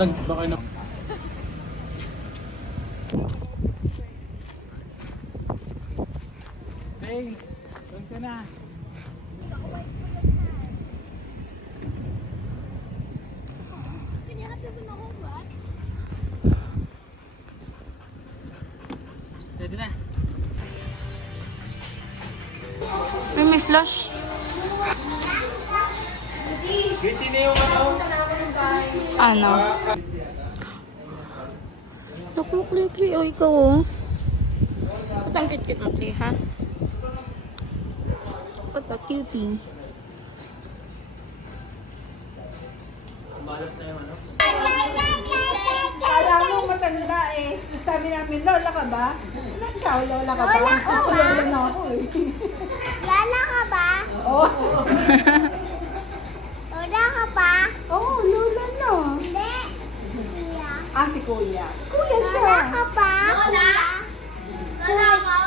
Baka na. Hey, doon ka na. Pwede na. May flash. Sino yung ano? Ano? Naku, Kli. O, ikaw oh. Ba't ang cute-cute mo, Kli, ha? Ba't ang cutie? Balot na yung ano? Kala mo matanda eh. Sabi namin, lola ka ba? Ikaw, lola ka ba? Lola ka Ako, ba? lola na ako eh. Lala ka ba? Oo, Lola ka ba? oh, lola na. Hindi. Kuya. Ah, si kuya. Kuya siya. Lola ka ba? Lola? Lola ko?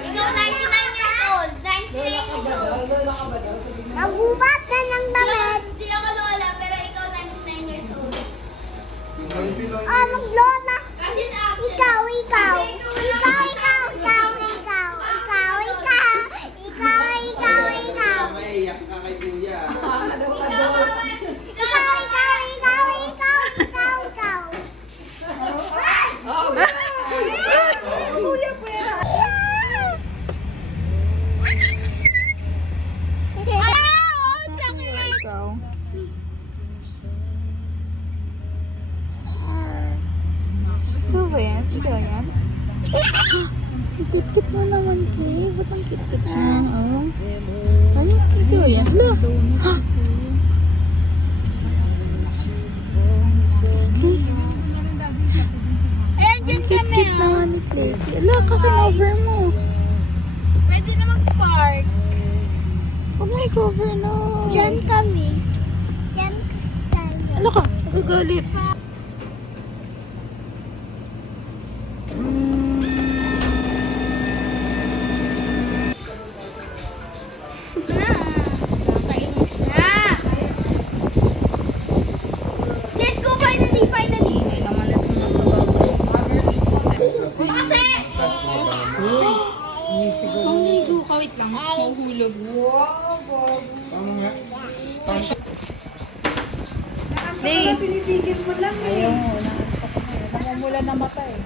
Ikaw 99 years old. 99 years old. Lola ka ba daw? Nagubat na ng damit. Hindi ako lola, pero ikaw 99 years old. Ah, maglola. Ikaw. Maiyak ka kay kuya. Kuya, pera. Ikaw. Gusto ba yan? Ikaw yan? Ang cute-cute mo naman, Kay. Ba't ang cute-cute mo? Oh. Ay, ikaw yan. Look. Ang cute-cute naman ni Clay. Ala, kakinover mo. Pwede na mag-park. Huwag mo i-cover na. Diyan kami. Diyan tayo. Ala ka, nagagalit. Nakainis na. Let's go finally. Hindi naman ito nagagalit. Uy, kasi! Ang ligo ka, wait lang. Mahuhulog. Tama nga. Day. Pinipigil mo lang eh. Ayaw mo. Namumula na mata eh.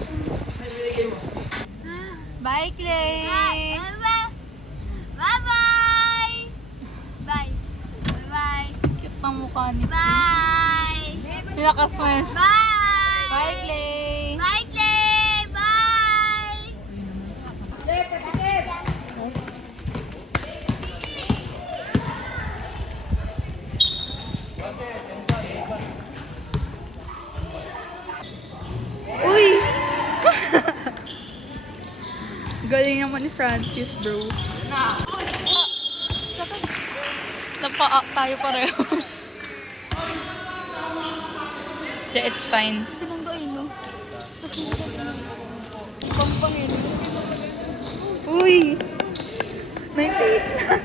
Bye, Clay! Bye-bye! Bye-bye! Bye! Bye-bye! Cute na mukha ni Bye! Pinaka-smile. Bye! Bye, Clay! Bye, Clay! Bye! Uy! Galing naman ni Francis, bro. Napa-up tayo pareho. It's fine. Uy! 98 na.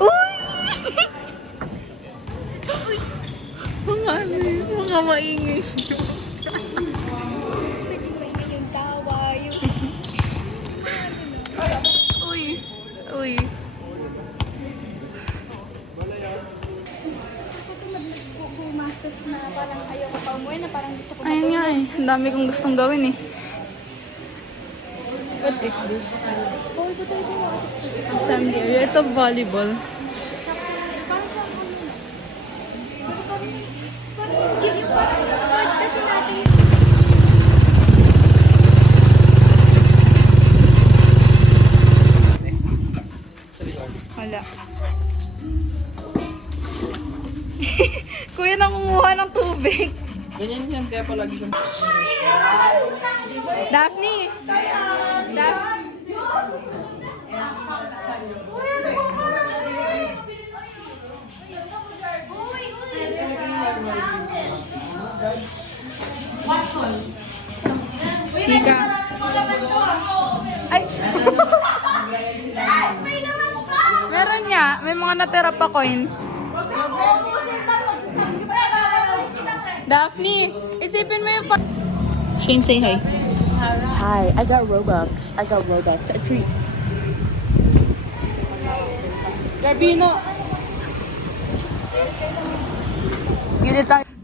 Uy! Mga maingay. Uy! Uy! Masters na parang ayaw ko pa umuwi na parang gusto ko Ayun nga eh. Ang dami kong gustong gawin eh. What is this? Assembly area. Ito volleyball. kasi natin Wala. Kuya, nangunguha ng tubig. Ganyan yan, kaya palagi siyang... Daphne! Daphne! Ika. Ay! mga natira pa coins. Daphne, isipin mo yung Shane, say hi. Hi, I got Robux. A treat. Garbino!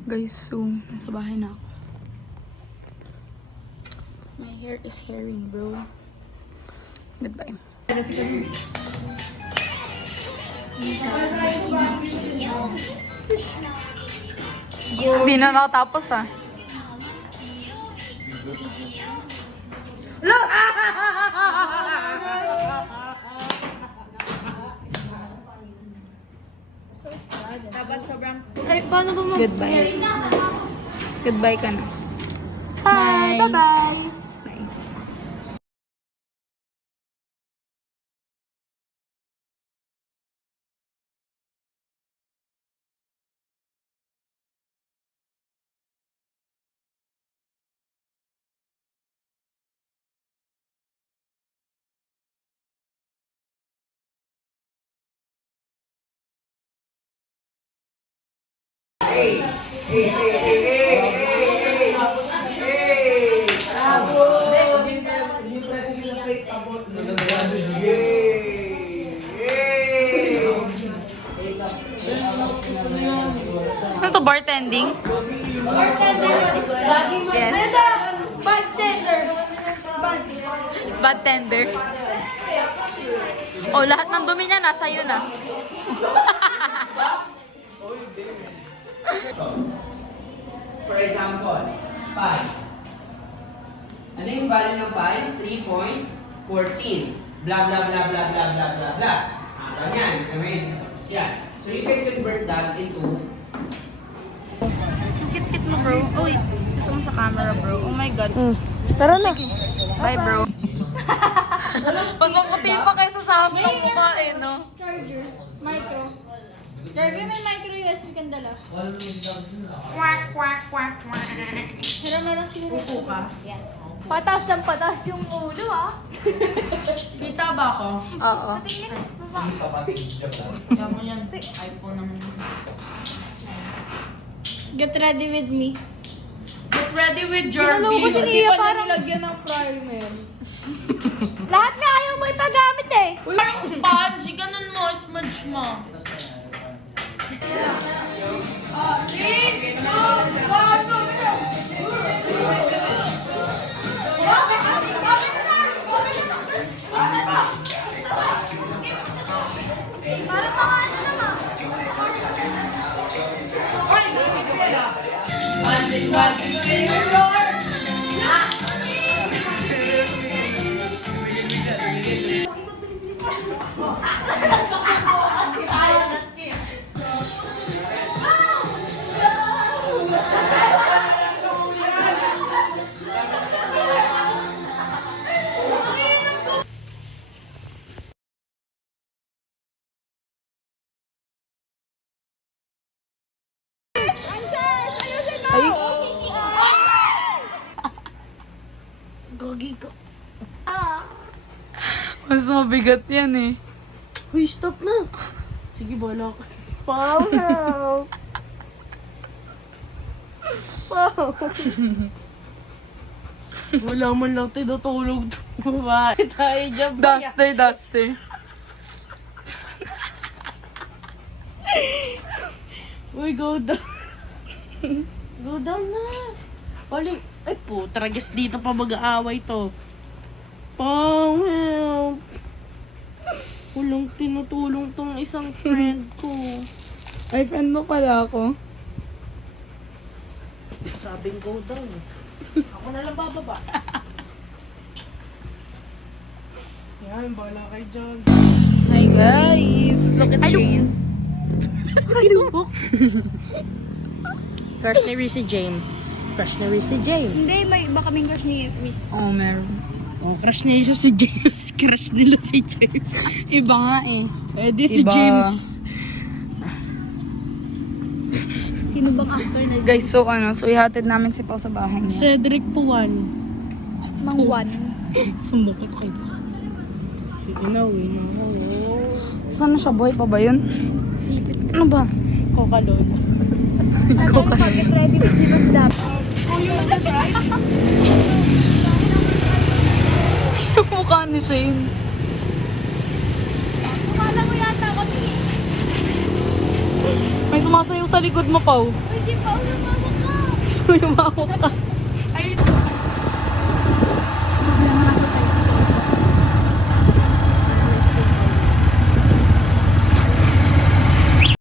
Guys, so, nasa bahay na ako. My hair is hairing, bro. Goodbye. Hindi na nakatapos, ah. Ay, paano ba mag- Goodbye. Goodbye ka na. Hi, bye-bye. Bye. Ano to, bartending? Yes. Bartender. Oh, lahat ng dumi niya nasa iyo na. For example, pi. Ano yung value ng pi? 3.14. Blah, blah, blah, blah, blah, blah, blah, blah. Ganyan. Tapos yan. So you can convert that into... Ang kit-kit mo, bro. Uy, gusto mo sa camera, bro. Oh my God. Tara na. Bye, bro. Mas maputi pa kaysa sa amin ng mukha, eh, no? Charger. Micro. Charger, may micro USB kang dala. Pero meron siguro. Upo ka? Yes. Patas ng patas yung ulo, ah. Kita ba ako? Oo. Yan mo yan. iPhone naman. Get ready with me. Get ready with your Naloko si bill. Lia, parang Nilagyan ng primer. lahat na ayaw mo ipagamit eh. Uy, parang sponge. Ganun mo, smudge mo. Parang mga ano naman. Mas mabigat yan, eh. Uy, stop na. Sige, bala ka. Wow, help. Wow. Wala man lang tinutulog. Babae tayo dyan. Duster. Uy, go down. Go down na. Pali. Ay po, tragas dito pa mag-aaway to. Pang, help. Walang tinutulong tong isang friend ko. Ay, friend mo pala ako. Sabing go down. Ako na lang bababa. Yan, bala kayo dyan. Hi, guys. Look at Shane. Crush ni Reese James. Crush ni Reese James. Hindi, may iba kaming crush ni Miss. Oh, meron. Oh, crush niya si James. Crush nila si James. Iba nga, eh. Eh, di si Iba. James. Sino bang actor na Guys, so ihatid namin si Pao sa bahay niya. Cedric Puwan. Mangwan? Sumukot kayo. Sige na, uwi na ako. Sana siya? Buhay pa ba yun? Ano ba? Coca-Cola. Get ready with Dimas Dap. Yung mukha ni Shane. Akala mo yata kami. May sumasayaw sa likod mo, Pao. Uy, di pa ako lumabak ka. Yung mawak ka. Ay,